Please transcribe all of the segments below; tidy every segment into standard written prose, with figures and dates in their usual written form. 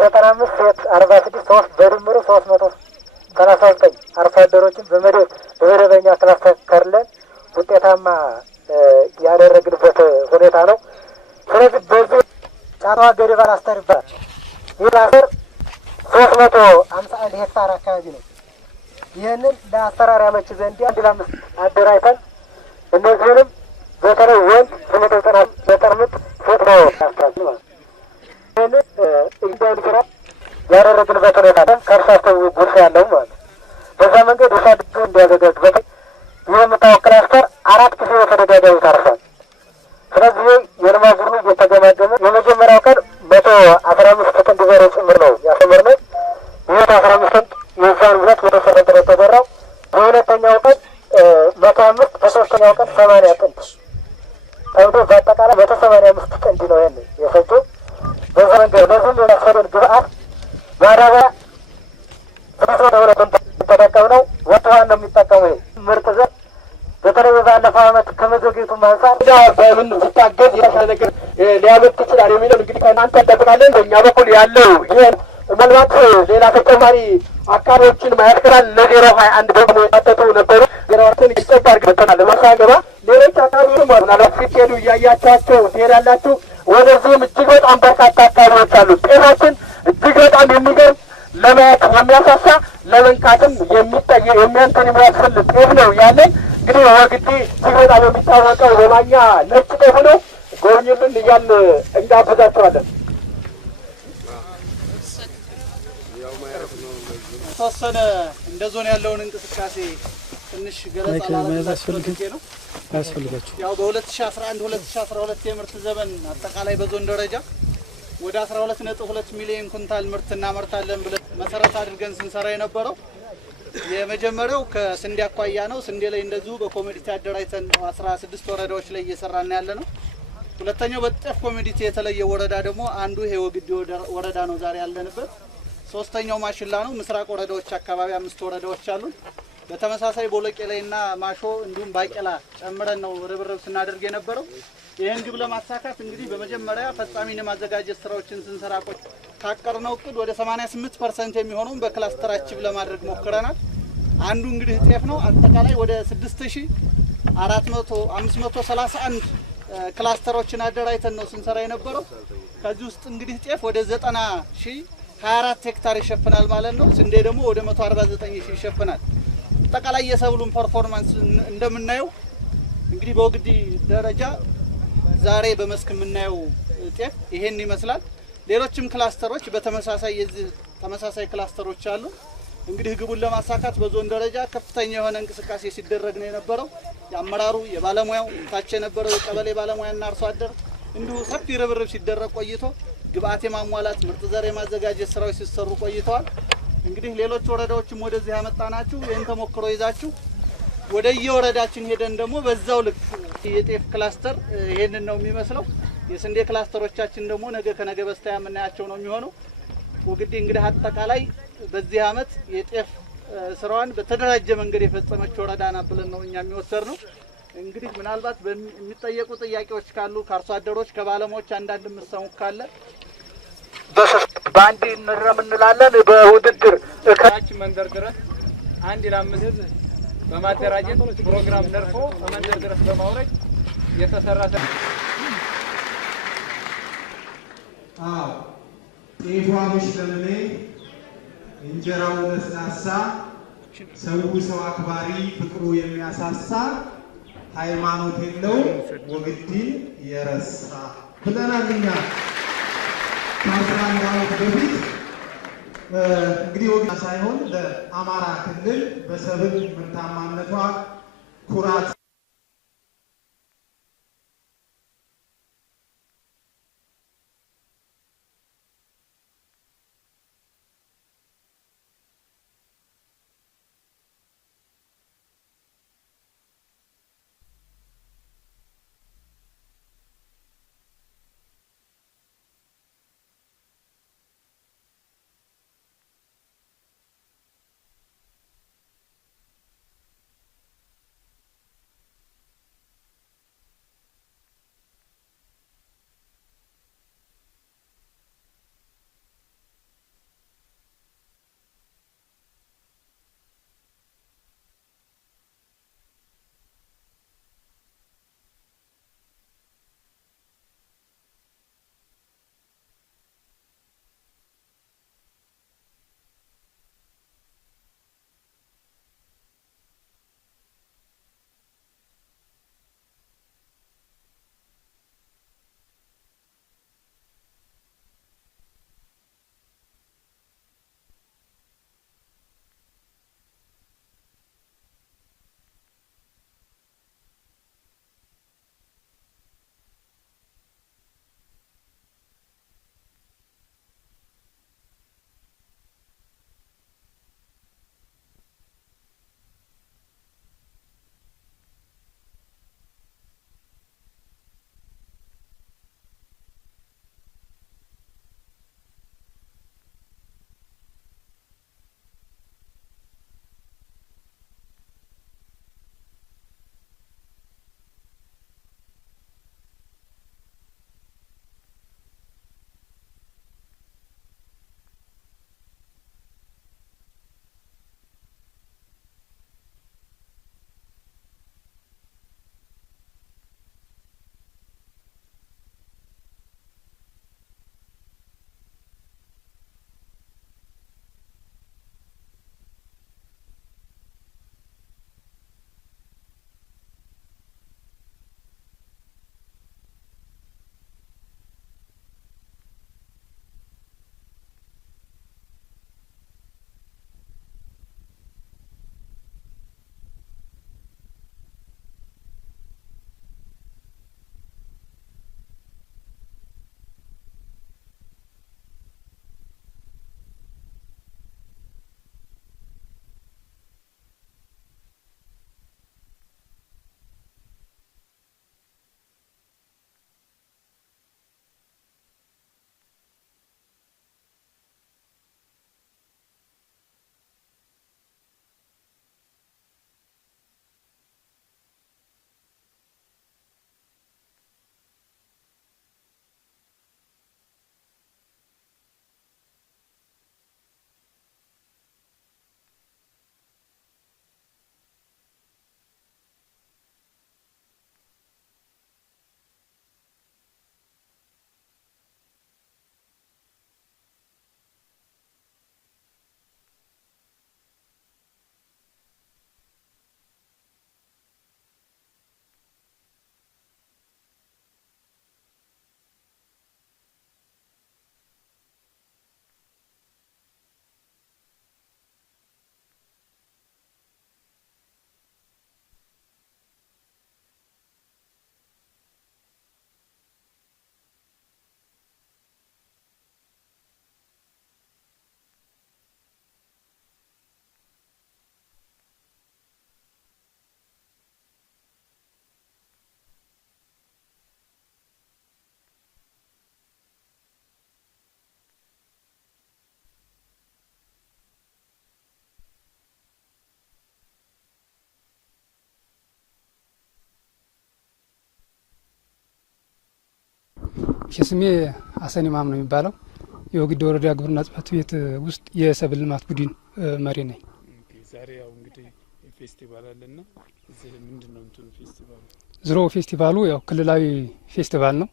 95 ሴት 46 ሶስት በድምሩ 339 አርሶ አደሮችን በመደበኛ ስላስተካከልን ውጤታማ ያደረግንበት ሁኔታ ነው። ስለዚህ በዚህ ጫቷ ገደባ አስተር ይባላል። ይህ አስተር 351 ሄክታር አካባቢ ነው። ይህንን ለአሰራር ያመች ዘንድ 1 ለ5 አደራጅተን እነዚህንም በተለይ ወንድ 890 ሴት ነው ያስተካክል ማለት ይህንን እንዳንድ ስራ ያደረግንበት ሁኔታ ነው። ከእርሳቸው ጉርሻ ያለው ማለት በዛ መንገድ ውሳ ድግ እንዲያዘጋጅበት ይህ የምታወቅ ክላስተር 4 ጊዜ በተደጋጋሚ ታርሷል። ስለዚህ የልማት ቡድኑ እየተገማገመ የመጀመሪያው ቀን 115 ጥንድ በሬ ጭምር ነው ያሰመርነው። ይህ 15 ጥንድ የዛን ሁለት የተሰረጠ የተዘራው። በሁለተኛው ቀን 105 በሶስተኛው ቀን 80 ጥንድ ተብሎ በአጠቃላይ 185 ጥንድ ነው ይህን የሰጡ። በዛ መንገድ ለዚህም የሚያስፈልግ ግብአት ማዳበሪያ 302 ተጠቀምነው። ወጥዋን ነው የሚጠቀሙ ምርጥ ዘር በተለይ ባለፈው ዓመት ከመዘግየቱ አንፃር በምን ብታገዝ የተሻለ ነገር ሊያመጥ ይችላል የሚለው እንግዲህ ከእናንተ እንጠብቃለን። በእኛ በኩል ያለው ይህን ምናልባት ሌላ ተጨማሪ አካባቢዎችን ማየት ይችላል። ለ021 ደግሞ የታጠጡ ነበሩ። ገራዋትን ይጨባር ገተናል ለማሳገባ ሌሎች አካባቢዎች ምናልባት ሲሄዱ እያያቻቸው ትሄዳላችሁ። ወደዚህም እጅግ በጣም በርካታ አካባቢዎች አሉ። ጤናችን እጅግ በጣም የሚገርም ለማየት የሚያሳሳ ለመንካትም የሚያንተን የሚያስፈልግ ጤፍ ነው ያለን። እንግዲህ ወግዲ እጅግ በጣም የሚታወቀው በማኛ ነጭ ጤፍ ነው። ጎብኝልን እያልን እንጋብዛቸዋለን። ተወሰነ እንደ ዞን ያለውን እንቅስቃሴ ትንሽ ገለጻ ላደርግላችሁ ነው ያስፈልጋችሁ። ያው በ2011 2012 የምርት ዘመን አጠቃላይ በዞን ደረጃ ወደ 12.2 ሚሊዮን ኩንታል ምርት እናመርታለን ብለን መሰረት አድርገን ስንሰራ የነበረው የመጀመሪያው ከስንዴ አኳያ ነው። ስንዴ ላይ እንደዚሁ በኮሚዲቲ አደራጅተን 16 ወረዳዎች ላይ እየሰራን ያለ ነው። ሁለተኛው በጤፍ ኮሚዲቲ የተለየ ወረዳ ደግሞ አንዱ ይሄ ወግዲ ወረዳ ነው ዛሬ ያለንበት። ሶስተኛው ማሽላ ነው። ምስራቅ ወረዳዎች አካባቢ 5 ወረዳዎች አሉ። በተመሳሳይ ቦለቄ ላይና ማሾ እንዲሁም ባቄላ ጨምረን ነው ርብርብ ስናደርግ የነበረው። ይህን ግብ ለማሳካት እንግዲህ በመጀመሪያ ፈጻሚን ማዘጋጀት ስራዎችን ስንሰራ ካቀርነው እቅድ ወደ 88% የሚሆነውን በክላስተር አቺቭ ለማድረግ ሞክረናል። አንዱ እንግዲህ ጤፍ ነው። አጠቃላይ ወደ 6531 ክላስተሮችን አደራጅተን ነው ስንሰራ የነበረው። ከዚህ ውስጥ እንግዲህ ጤፍ ወደ 90,024 ሄክታር ይሸፍናል ማለት ነው። ስንዴ ደግሞ ወደ 149,000 ይሸፍናል። አጠቃላይ የሰብሉን ፐርፎርማንስ እንደምናየው እንግዲህ በወግዲ ደረጃ ዛሬ በመስክ የምናየው ጤፍ ይሄን ይመስላል። ሌሎችም ክላስተሮች በተመሳሳይ የዚህ ተመሳሳይ ክላስተሮች አሉ። እንግዲህ ግቡን ለማሳካት በዞን ደረጃ ከፍተኛ የሆነ እንቅስቃሴ ሲደረግ ነው የነበረው። የአመራሩ የባለሙያው ታች የነበረው የቀበሌ ባለሙያና አርሶ አደር እንዲሁ ሰፊ ርብርብ ሲደረግ ቆይቶ ግብአት የማሟላት ምርጥ ዘር የማዘጋጀት ስራዎች ሲሰሩ ቆይተዋል። እንግዲህ ሌሎች ወረዳዎችም ወደዚህ ያመጣናችሁ ይህን ተሞክሮ ይዛችሁ ወደ የወረዳችን ሄደን ደግሞ በዛው ልክ የጤፍ ክላስተር ይሄንን ነው የሚመስለው። የስንዴ ክላስተሮቻችን ደግሞ ነገ ከነገ በስቲያ የምናያቸው ነው የሚሆነው። ወግዲ እንግዲህ አጠቃላይ በዚህ አመት የጤፍ ስራዋን በተደራጀ መንገድ የፈጸመች ወረዳ ናት ብለን ነው እኛ የሚወሰድነው። እንግዲህ ምናልባት የሚጠየቁ ጥያቄዎች ካሉ ከአርሶ አደሮች ከባለሙያዎች አንዳንድ ምሰሙ ካለ በአንድ እንረም እንላለን። በውድድር እካች መንደር ድረስ 1 ለ5 ህዝብ በማደራጀት ፕሮግራም ነርፎ በመንደር ድረስ በማውረድ የተሰራ ጤፏ ምሽለምኔ እንጀራው ለስላሳ ሰው አክባሪ ፍቅሩ የሚያሳሳ ሃይማኖት የለው ወግዲን የረሳ ብለናልና ከ11 ዓመት በፊት እንግዲህ ወግዲ ሳይሆን ለአማራ ክልል በሰብል ምርታማነቷ ኩራት ስሜ አሰኔ ማም ነው የሚባለው። የወግዲ ወረዳ ግብርና ጽሕፈት ቤት ውስጥ የሰብል ልማት ቡድን መሪ ነኝ። ዛሬ ያው እንግዲህ ፌስቲቫል አለና እዚህ ምንድነው እንትኑ ፌስቲቫሉ? ዝሮ ፌስቲቫሉ ያው ክልላዊ ፌስቲቫል ነው።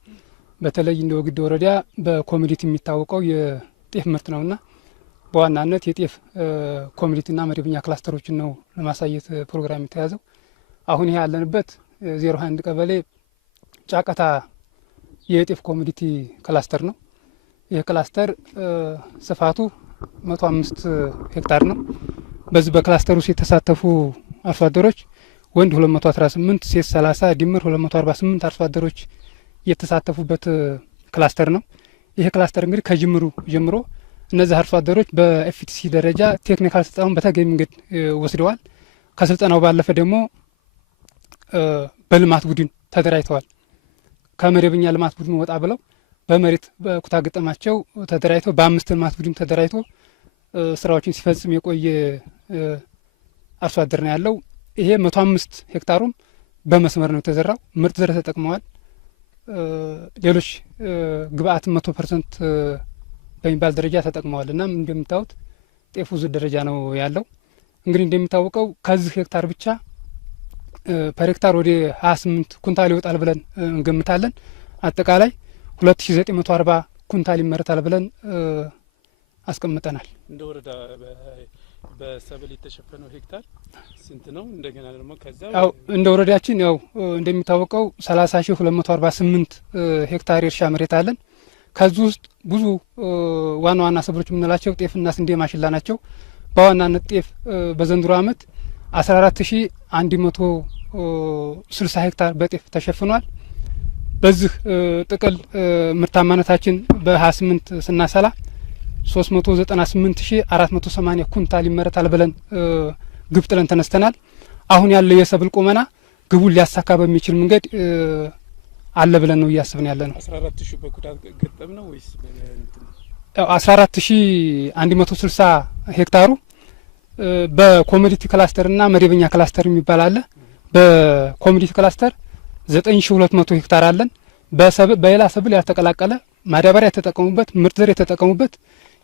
በተለይ እንደ ወግዲ ወረዳ በኮሚዲቲ የሚታወቀው የጤፍ ምርት ነውና በዋናነት የጤፍ ኮሚዲቲና መደበኛ ክላስተሮችን ነው ለማሳየት ፕሮግራም የተያዘው። አሁን ይሄ ያለንበት 021 ቀበሌ ጫቀታ የጤፍ ኮሚዲቲ ክላስተር ነው። ይህ ክላስተር ስፋቱ 105 ሄክታር ነው። በዚህ በክላስተሩ ውስጥ የተሳተፉ አርሶ አደሮች ወንድ 218 ሴት 30 ድምር 248 አርሶ አደሮች የተሳተፉበት ክላስተር ነው። ይህ ክላስተር እንግዲህ ከጅምሩ ጀምሮ እነዚህ አርሶ አደሮች በኤፍቲሲ ደረጃ ቴክኒካል ስልጠናውን በተገቢ መንገድ ወስደዋል። ከስልጠናው ባለፈ ደግሞ በልማት ቡድን ተደራጅተዋል። ከመደበኛ ልማት ቡድን ወጣ ብለው በመሬት በኩታ ገጠማቸው ተደራጅተው በ5 ልማት ቡድን ተደራጅቶ ስራዎችን ሲፈጽም የቆየ አርሶ አደር ነው ያለው። ይሄ 105 ሄክታሩም በመስመር ነው የተዘራው። ምርጥ ዘር ተጠቅመዋል። ሌሎች ግብአት 100% በሚባል ደረጃ ተጠቅመዋል። እና እንደምታዩት ጤፉ ዙ ደረጃ ነው ያለው። እንግዲህ እንደሚታወቀው ከዚህ ሄክታር ብቻ ፐር ሄክታር ወደ 28 ኩንታል ይወጣል ብለን እንገምታለን። አጠቃላይ 2940 ኩንታል ይመረታል ብለን አስቀምጠናል። እንደ ወረዳ በሰብል የተሸፈነው ሄክታር ስንት ነው? እንደገና ደግሞ ከዛ ያው እንደ ወረዳችን ያው እንደሚታወቀው 30248 ሄክታር የእርሻ መሬት አለን። ከዚህ ውስጥ ብዙ ዋና ዋና ሰብሎች የምንላቸው ጤፍና ስንዴ፣ ማሽላ ናቸው። በዋናነት ጤፍ በዘንድሮ ዓመት 14160 ሄክታር በጤፍ ተሸፍኗል። በዚህ ጥቅል ምርታማነታችን በ28 ስናሰላ 398480 ኩንታል ይመረታል ብለን ግብ ጥለን ተነስተናል። አሁን ያለው የሰብል ቁመና ግቡን ሊያሳካ በሚችል መንገድ አለ ብለን ነው እያስብን ያለ ነው። 14000 በኩታ ገጠም ነው ወይስ 14160 ሄክታሩ በኮሞዲቲ ክላስተርና መደበኛ ክላስተር የሚባል አለ። በኮሞዲቲ ክላስተር 9200 ሄክታር አለን። በሌላ ሰብል ያልተቀላቀለ ማዳበሪያ የተጠቀሙበት ምርጥ ዘር የተጠቀሙበት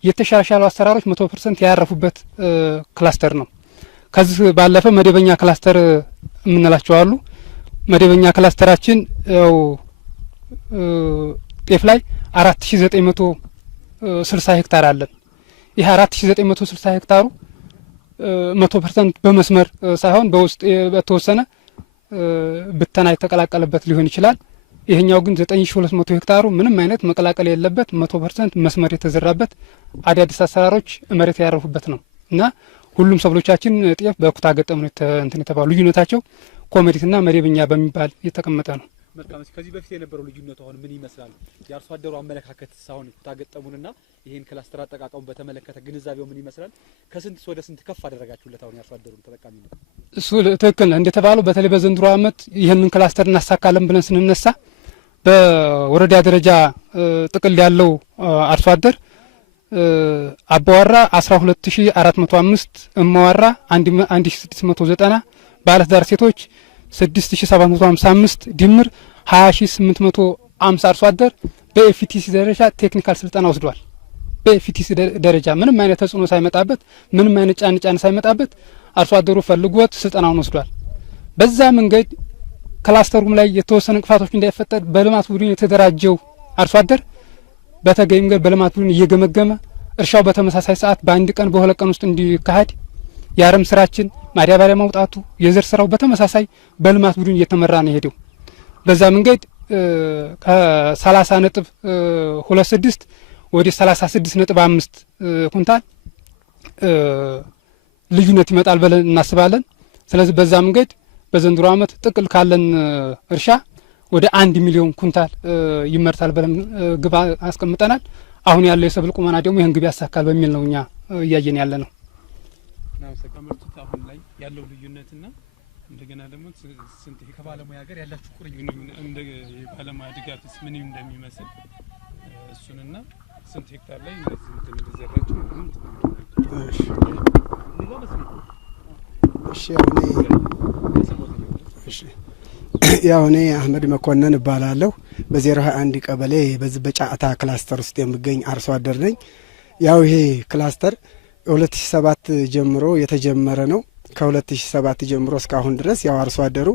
የተሻሻሉ አሰራሮች 100% ያረፉበት ክላስተር ነው። ከዚህ ባለፈ መደበኛ ክላስተር የምንላቸው አሉ። መደበኛ ክላስተራችን ያው ጤፍ ላይ 4960 ሄክታር አለን። ይህ 4960 ሄክታሩ 100% በመስመር ሳይሆን በውስጥ በተወሰነ ብተና የተቀላቀለበት ሊሆን ይችላል። ይሄኛው ግን 9200 ሄክታሩ ምንም አይነት መቀላቀል የለበት 100% መስመር የተዘራበት አዳዲስ አሰራሮች መሬት ያረፉበት ነው እና ሁሉም ሰብሎቻችን ጤፍ በኩታ ገጠም ነው እንትን የተባሉ ልዩነታቸው ኮሞዲቲና መደበኛ በሚባል የተቀመጠ ነው። መልካም። ከዚህ በፊት የነበረው ልዩነት አሁን ምን ይመስላል? የአርሶ አደሩ አመለካከት ሳይሆን ኩታ ገጠሙንና ይሄን ክላስተር አጠቃቀሙን በተመለከተ ግንዛቤው ምን ይመስላል? ከስንት ወደ ስንት ከፍ አደረጋችሁለት? አሁን የአርሶ አደሩን ተጠቃሚ ነው እሱ ትክክል እንደተባለው በተለይ በዘንድሮ ዓመት ይህንን ክላስተር እናሳካለን ብለን ስንነሳ በወረዳ ደረጃ ጥቅል ያለው አርሶ አደር አባዋራ 12405 እማዋራ 1690 ባለትዳር ሴቶች 6755 ድምር 20850 አርሶ አደር በኤፍቲሲ ደረጃ ቴክኒካል ስልጠና ወስዷል። በኤፍቲሲ ደረጃ ምንም አይነት ተጽዕኖ ሳይመጣበት ምንም አይነት ጫን ሳይመጣበት አርሶ አደሩ ፈልጎት ስልጠናውን ወስዷል። በዛ መንገድ ክላስተሩም ላይ የተወሰነ እንቅፋቶች እንዳይፈጠር በልማት ቡድን የተደራጀው አርሶ አደር በተገቢ መንገድ በልማት ቡድን እየገመገመ እርሻው በተመሳሳይ ሰዓት በአንድ ቀን በሁለት ቀን ውስጥ እንዲካሄድ የአረም ስራችን ማዳበሪያ ማውጣቱ የዘር ስራው በተመሳሳይ በልማት ቡድን እየተመራ ነው ሄደው። በዛ መንገድ ከ30.26 ወደ 36.5 ኩንታል ልዩነት ይመጣል ብለን እናስባለን። ስለዚህ በዛ መንገድ በዘንድሮ ዓመት ጥቅል ካለን እርሻ ወደ 1 ሚሊዮን ኩንታል ይመርታል ብለን ግብ አስቀምጠናል። አሁን ያለው የሰብል ቁመና ደግሞ ይህን ግብ ያሳካል በሚል ነው እኛ እያየን ያለ ነው። ከምርቱት አሁን ላይ ያለው ልዩነትና እንደገና ደግሞ ስንት ከባለሙያ ጋር ያላችሁ ቁርኝት እንደ ባለሙያ ድጋፍስ ምን እንደሚመስል እሱንና ስንት ሄክታር ላይ እንደዘራችሁ ያው እኔ አህመድ መኮንን እባላለሁ። በ021 ቀበሌ በዚህ በጫዕታ ክላስተር ውስጥ የሚገኝ አርሶ አደር ነኝ። ያው ይሄ ክላስተር 2007 ጀምሮ የተጀመረ ነው። ከ2007 ጀምሮ እስካሁን ድረስ ያው አርሶ አደሩ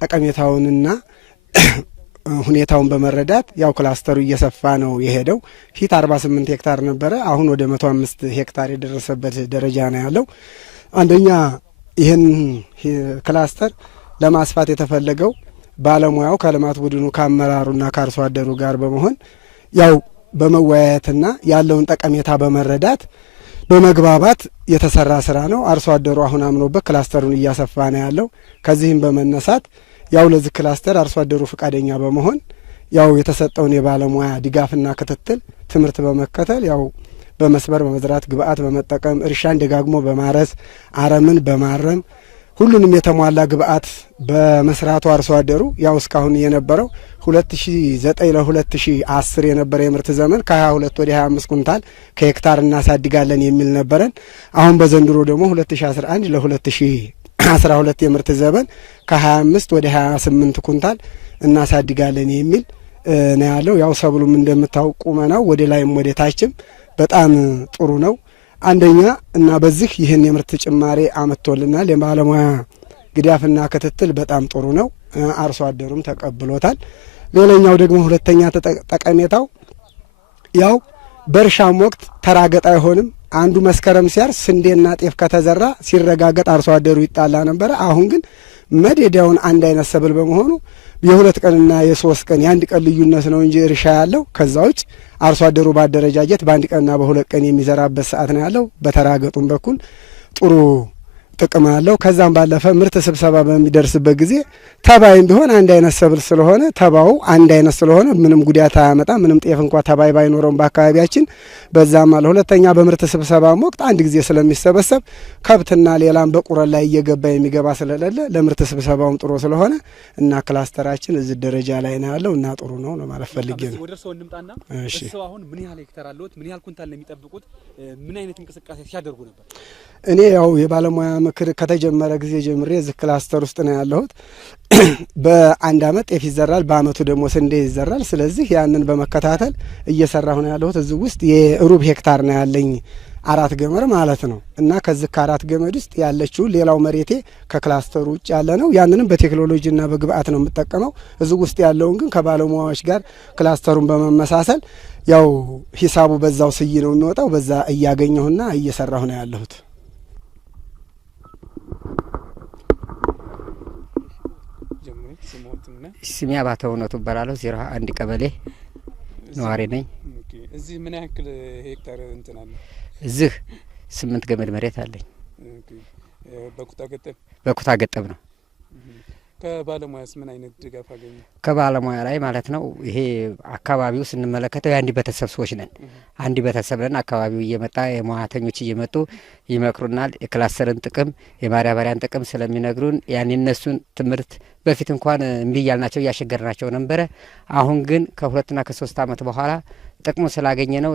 ጠቀሜታውንና ሁኔታውን በመረዳት ያው ክላስተሩ እየሰፋ ነው የሄደው። ፊት 48 ሄክታር ነበረ፣ አሁን ወደ 105 ሄክታር የደረሰበት ደረጃ ነው ያለው። አንደኛ ይህን ክላስተር ለማስፋት የተፈለገው ባለሙያው ከልማት ቡድኑ ከአመራሩና ከአርሶ አደሩ ጋር በመሆን ያው በመወያየትና ያለውን ጠቀሜታ በመረዳት በመግባባት የተሰራ ስራ ነው። አርሶ አደሩ አሁን አምኖበት ክላስተሩን እያሰፋ ነው ያለው። ከዚህም በመነሳት ያው ለዚህ ክላስተር አርሶ አደሩ ፈቃደኛ በመሆን ያው የተሰጠውን የባለሙያ ድጋፍና ክትትል ትምህርት በመከተል ያው በመስመር በመዝራት ግብአት በመጠቀም እርሻን ደጋግሞ በማረስ አረምን በማረም ሁሉንም የተሟላ ግብአት በመስራቱ አርሶ አደሩ ያው እስካሁን የነበረው 2009 ለ2010 የነበረ የምርት ዘመን ከ22 ወደ 25 ኩንታል ከሄክታር እናሳድጋለን የሚል ነበረን። አሁን በዘንድሮ ደግሞ 2011 ለ2012 የምርት ዘመን ከ25 ወደ 28 ኩንታል እናሳድጋለን የሚል ነው ያለው። ያው ሰብሉም እንደምታውቁ ቁመናው ወደ ላይም ወደ ታችም በጣም ጥሩ ነው። አንደኛ እና በዚህ ይህን የምርት ጭማሬ አመጥቶልናል። የባለሙያ ግዳፍና ክትትል በጣም ጥሩ ነው። አርሶ አደሩም ተቀብሎታል። ሌላኛው ደግሞ ሁለተኛ ጠቀሜታው ያው በእርሻም ወቅት ተራገጥ አይሆንም። አንዱ መስከረም ሲያርስ ስንዴና ጤፍ ከተዘራ ሲረጋገጥ አርሶ አደሩ ይጣላ ነበረ። አሁን ግን መደዳውን አንድ አይነት ሰብል በመሆኑ የ2 ቀንና የ3 ቀን የ1 ቀን ልዩነት ነው እንጂ እርሻ ያለው ከዛ ውጭ አርሶ አደሩ ባደረጃጀት በ1 ቀንና በ2 ቀን የሚዘራበት ሰዓት ነው ያለው። በተራገጡም በኩል ጥሩ ጥቅም አለው። ከዛም ባለፈ ምርት ስብሰባ በሚደርስበት ጊዜ ተባይም ቢሆን አንድ አይነት ሰብል ስለሆነ ተባው አንድ አይነት ስለሆነ ምንም ጉዳት አያመጣም። ምንም ጤፍ እንኳ ተባይ ባይኖረውም በአካባቢያችን በዛም አለ። ሁለተኛ በምርት ስብሰባም ወቅት አንድ ጊዜ ስለሚሰበሰብ ከብትና ሌላም በቁረን ላይ እየገባ የሚገባ ስለሌለ ለምርት ስብሰባውም ጥሩ ስለሆነ እና ክላስተራችን እዚህ ደረጃ ላይ ነው ያለው እና ጥሩ ነው ለማለት ፈልጌ ነው። ወደ እርስዎ እንምጣና እርስዎ አሁን ምን ያህል ሄክታር አለዎት? ምን ያህል ኩንታል ነው የሚጠብቁት? ምን አይነት እንቅስቃሴ ሲያደርጉ ነበር? እኔ ያው የባለሙያ ምክር ከተጀመረ ጊዜ ጀምሬ እዚህ ክላስተር ውስጥ ነው ያለሁት። በአንድ አመት ጤፍ ይዘራል፣ በአመቱ ደግሞ ስንዴ ይዘራል። ስለዚህ ያንን በመከታተል እየሰራሁ ነው ያለሁት። እዚህ ውስጥ የሩብ ሄክታር ነው ያለኝ 4 ገመድ ማለት ነው እና ከዚህ ከ4 ገመድ ውስጥ ያለችው ሌላው መሬቴ ከክላስተሩ ውጭ ያለ ነው። ያንንም በቴክኖሎጂና በግብአት ነው የምጠቀመው። እዚህ ውስጥ ያለውን ግን ከባለሙያዎች ጋር ክላስተሩን በመመሳሰል ያው ሂሳቡ በዛው ስይ ነው የሚወጣው። በዛ እያገኘሁና እየሰራሁ ነው ያለሁት። ስሜ አባተ እውነቱ እባላለሁ። 01 ቀበሌ ነዋሪ ነኝ። እዚህ ምን ያክል ሄክታር እንትን አለ? እዚህ 8 ገመድ መሬት አለኝ። በኩታ ገጠም ነው። ከባለሙያስ ምን አይነት ድጋፍ አገኘ? ከባለሙያ ላይ ማለት ነው። ይሄ አካባቢው ስንመለከተው የአንድ ቤተሰብ ሰዎች ነን። አንድ ቤተሰብ ነን። አካባቢው እየመጣ የሙያተኞች እየመጡ ይመክሩናል። የክላስተርን ጥቅም የማዳበሪያን ጥቅም ስለሚነግሩን ያን የነሱን ትምህርት በፊት እንኳን እምቢ እያልናቸው እያሸገርናቸው ነበረ። አሁን ግን ከ2 እና ከ3 አመት በኋላ ጥቅሙ ስላገኘ ነው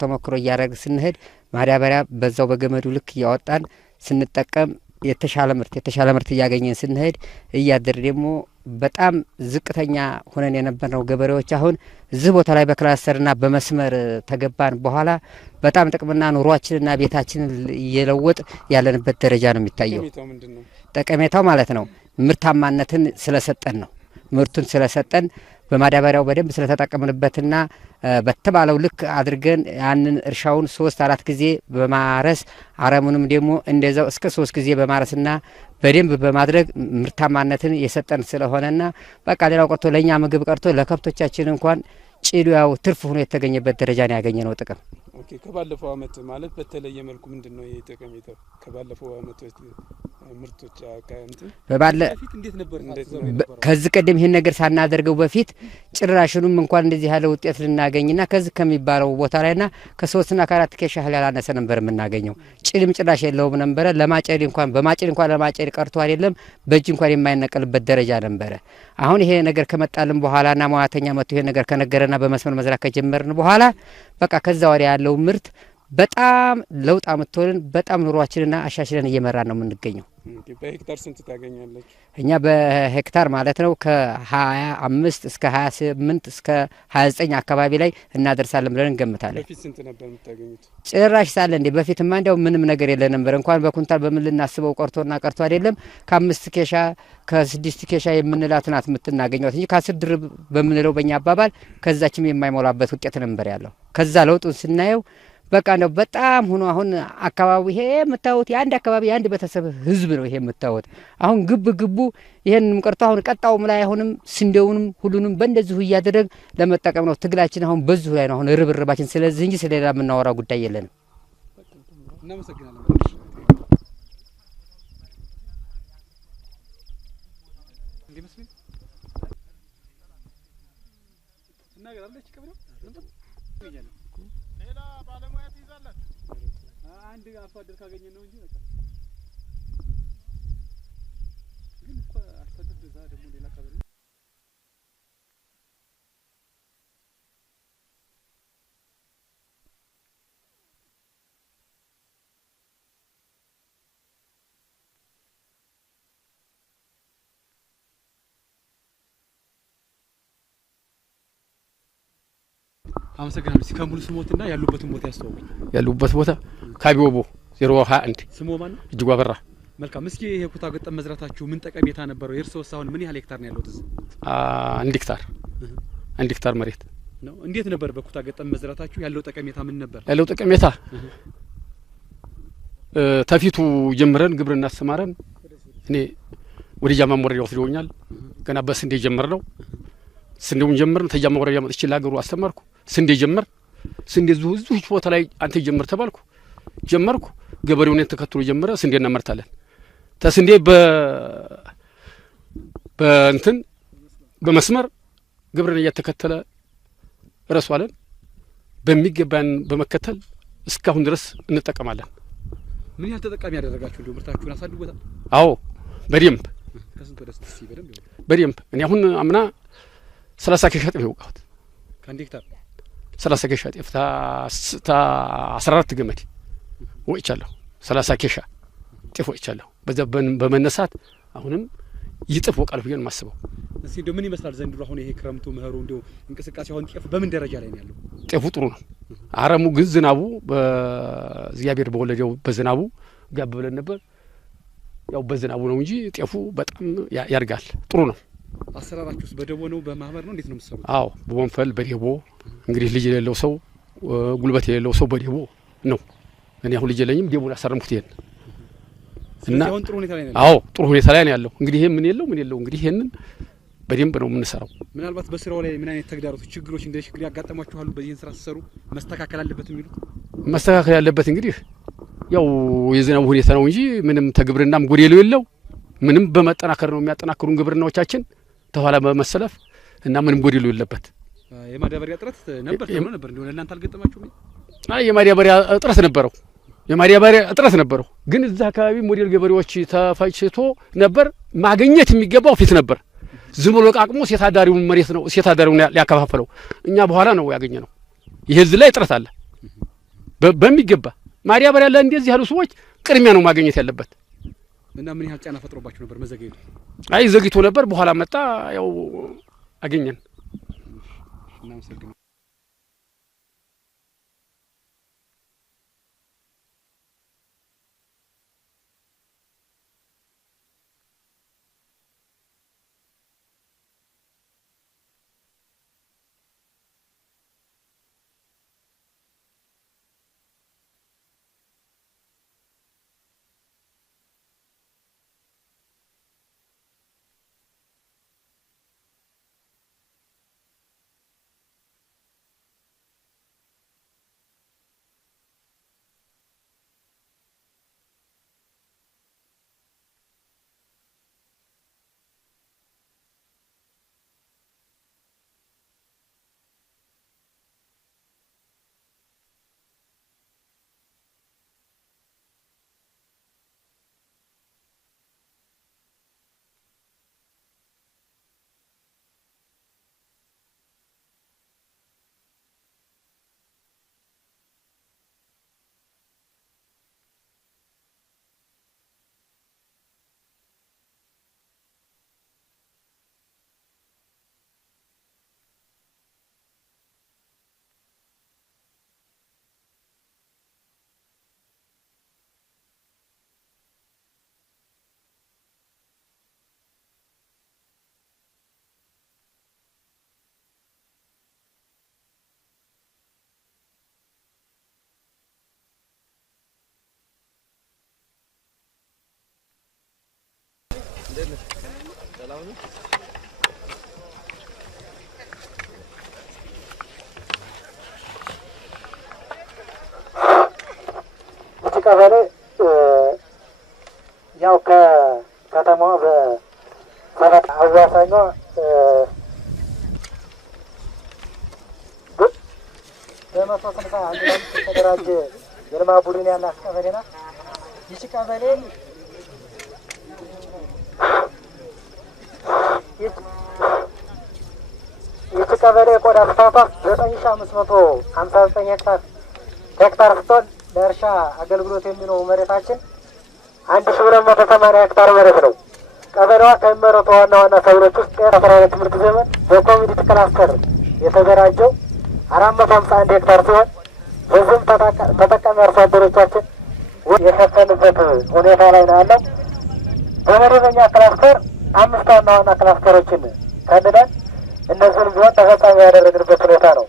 ተሞክሮ እያደረግ ስንሄድ ማዳበሪያ በዛው በገመዱ ልክ እያወጣን ስንጠቀም የተሻለ ምርት እያገኘን ስንሄድ እያደር ደግሞ በጣም ዝቅተኛ ሆነን የነበርነው ገበሬዎች አሁን እዚህ ቦታ ላይ በክላስተርና በመስመር ተገባን በኋላ በጣም ጥቅምና ኑሯችንና ቤታችንን እየለወጥ ያለንበት ደረጃ ነው የሚታየው። ጠቀሜታው ማለት ነው ምርታማነትን ስለሰጠን ነው። ምርቱን ስለሰጠን በማዳበሪያው በደንብ ስለተጠቀምንበትና በተባለው ልክ አድርገን ያንን እርሻውን 3-4 ጊዜ በማረስ አረሙንም ደግሞ እንደዛው እስከ 3 ጊዜ በማረስና በደንብ በማድረግ ምርታማነትን የሰጠን ስለሆነና በቃ ሌላው ቀርቶ ለኛ ምግብ ቀርቶ ለከብቶቻችን እንኳን ጭዱ ያው ትርፍ ሆኖ የተገኘበት ደረጃ ነው ያገኘነው ጥቅም። ኦኬ ከባለፈው አመት ማለት በተለየ መልኩ ምንድነው የጠቀሜታው? ከባለፈው አመት ምርቶች አካንት ከዚህ ቀደም ይሄን ነገር ሳናደርገው በፊት ጭራሽኑም እንኳን እንደዚህ ያለ ውጤት ልናገኝና ከዚህ ከሚባለው ቦታ ላይና ከ3 እና ከ4 ኬሻ ያላነሰ ነበር የምናገኘው። ጭልም ጭራሽ የለውም ነበር። ለማጨድ እንኳን በማጨድ እንኳን ለማጨድ ቀርቶ አይደለም በእጅ እንኳን የማይነቀልበት ደረጃ ነበር። አሁን ይሄ ነገር ከመጣልን በኋላና ሙያተኛ መጥቶ ይሄ ነገር ከነገረና በመስመር መዝራት ከጀመርን በኋላ በቃ ከዛ ወዲያ ያለው ምርት በጣም ለውጥ አመጥቶልን በጣም ኑሯችንና አሻሽለን እየመራን ነው የምንገኘው። በሄክታር ስንት ታገኛለች? እኛ በሄክታር ማለት ነው ከ25 እስከ 28 እስከ 29 አካባቢ ላይ እናደርሳለን ብለን እንገምታለን። በፊት ስንት ነበር የምታገኙት? ጭራሽ ሳለ እንዴ በፊትማ እንዲያው ምንም ነገር የለ ነበር። እንኳን በኩንታል በምን ልናስበው ቀርቶ አይደለም ከ5 ኬሻ ከ6 ኬሻ የምንላት ናት የምትናገኘት እንጂ ከ10 ድርብ በምንለው በእኛ አባባል ከዛችም የማይሞላበት ውጤት ነበር ያለው። ከዛ ለውጡን ስናየው በቃ ነው በጣም ሆኖ አሁን አካባቢ ይሄ የምታዩት የአንድ አካባቢ የአንድ ቤተሰብ ህዝብ ነው ይሄ የምታዩት። አሁን ግቡ ይሄንንም ቀርቶ አሁን ቀጣውም ላይ አሁንም ስንዴውንም ሁሉንም በእንደዚሁ እያደረግ ለመጠቀም ነው ትግላችን። አሁን በዚሁ ላይ ነው አሁን ርብርባችን። ስለዚህ እንጂ ስለሌላ የምናወራ ጉዳይ የለንም። እናመሰግናለን። እንዲመስል እናገራለች ቀብረው ሌላ ባለሙያ ትይዛላችሁ? አንድ አርሶ አደር ካገኘ ነው እንጂ በቃ ግን እኮ አርሶ አደር በዛ ደግሞ ሌላ ካበለ አመሰግናለሁ። እስኪ ከሙሉ ስሞትና ያሉበትን ቦታ ያስተዋውቁኝ። ያሉበት ቦታ ካቢዎቦ 021 ስሙ ማን ነው? እጅጉ አበራ። መልካም። እስኪ ይሄ ኩታ ገጠም መዝራታችሁ ምን ጠቀሜታ ነበረው? የእርስዎስ አሁን ምን ያህል ሄክታር ነው ያለው? እዚህ 1 ሄክታር መሬት ነው። እንዴት ነበር በኩታ ገጠም መዝራታችሁ ያለው ጠቀሜታ ምን ነበር? ያለው ጠቀሜታ ተፊቱ ጀምረን ግብርና አሰማረን። እኔ ወደ ጃማ ወረዳ ወስደውኛል። ገና በስንዴ ጀመር ነው። ስንዴውን ጀመርን። ተጃማ ወረዳ መጥቼ ለሀገሩ አስተማርኩ። ስንዴ ጀመር። ስንዴ እዚሁ ቦታ ላይ አንተ ጀመር ተባልኩ። ጀመርኩ። ገበሬውን ተከትሎ ጀመረ። ስንዴ እናመርታለን። ተስንዴ በእንትን በመስመር ግብርና እያተከተለ ረሷለን። በሚገባን በመከተል እስካሁን ድረስ እንጠቀማለን። ምን ያህል ተጠቃሚ ያደረጋችሁ? እንደው ምርታችሁን አሳድጎታል? አዎ በደንብ ከስንት ወደ ስንት? እስኪ በደንብ እኔ አሁን አምና 30 ኬሻ ጤፍ የወቃሁት ከአንድ ሄክታር 30 ኬሻ ጤፍ ታ 14 ገመድ ወጭቻለሁ። 30 ኬሻ ጤፍ ወጭቻለሁ። በዛ በመነሳት አሁንም ይጥፍ ወቃል ብዬ ነው የማስበው። እስኪ እንደው ምን ይመስላል ዘንድሮ አሁን ይሄ ክረምቱ ምህሩ እንደው እንቅስቃሴ አሁን ጤፍ በምን ደረጃ ላይ ነው ያለው? ጤፉ ጥሩ ነው። አረሙ ግን ዝናቡ በእግዚአብሔር በወለደው በዝናቡ ጋብ ብለን ነበር። ያው በዝናቡ ነው እንጂ ጤፉ በጣም ያድጋል። ጥሩ ነው። አሰራራችሁስ በደቦ ነው በማህበር ነው እንዴት ነው የምትሰሩት? አዎ በወንፈል በደቦ እንግዲህ ልጅ የሌለው ሰው ጉልበት የሌለው ሰው በደቦ ነው። እኔ አሁን ልጅ የለኝም። ደቦን ያሰረምኩት ይሄን እና አሁን ጥሩ ሁኔታ ላይ ነው። አዎ ጥሩ ሁኔታ ላይ ነው ያለው። እንግዲህ ይሄ ምን የለው እንግዲህ ይሄንን በደንብ ነው የምንሰራው። ምናልባት በስራው ላይ ምን አይነት ተግዳሮቶች፣ ችግሮች እንደ ችግር ያጋጠሟችኋል? በዚህን ስራ ሲሰሩ መስተካከል አለበት የሚሉት? መስተካከል ያለበት እንግዲህ ያው የዝናቡ ሁኔታ ነው እንጂ ምንም ተግብርናም ጎዴለው የለው። ምንም በመጠናከር ነው የሚያጠናክሩን ግብርናዎቻችን ተኋላ በመሰለፍ እና ምንም ጎዴለው የለበት። የማዳበሪያ እጥረት ነበር እንደው ለእናንተ አልገጠማችሁም? አይ የማዳበሪያ እጥረት ነበረው። የማዳበሪያ እጥረት ነበረው። ግን እዛ አካባቢ ሞዴል ገበሬዎች ተፈጭቶ ነበር። ማግኘት የሚገባው ፊት ነበር። ዝም ብሎ ቃቅሞ ሴት አዳሪውን መሬት ነው ሴት አዳሪውን ሊያከፋፍለው። እኛ በኋላ ነው ያገኘነው። ይሄ እዚህ ላይ እጥረት አለ በሚገባ ማዳበሪያ ያለ እንደዚህ ያሉ ሰዎች ቅድሚያ ነው ማግኘት ያለበት። እና ምን ያህል ጫና ፈጥሮባችሁ ነበር መዘግየቱ? አይ ዘግይቶ ነበር። በኋላ መጣ። ያው አገኘን። እናመሰግናለን። ቀበሌ ያው ከከተማዋ በሰባት አዋሳኟ በ161 የተደራጀ የልማት ቡድን ያላት ቀበሌ ናት። ይቺ ቀበሌ የቆዳ ስፋቷ 9559 ሄክታር ስትሆን ለእርሻ አገልግሎት የሚለው መሬታችን 1280 ሄክታር መሬት ነው። ቀበሌዋ ከሚመረቱ ዋና ዋና ሰብሎች ውስጥ 12 ምርት ዘመን በኮሚኒቲ ክላስተር የተደራጀው 451 ሄክታር ሲሆን በዚህም ተጠቃሚ አርሶ አደሮቻችን የሸፈኑበት ሁኔታ ላይ ነው ያለው። በመደበኛ ክላስተር 5 ዋና ዋና ክላስተሮችን ከልለን እነዚህን ቢሆን ተፈጻሚ ያደረግንበት ሁኔታ ነው።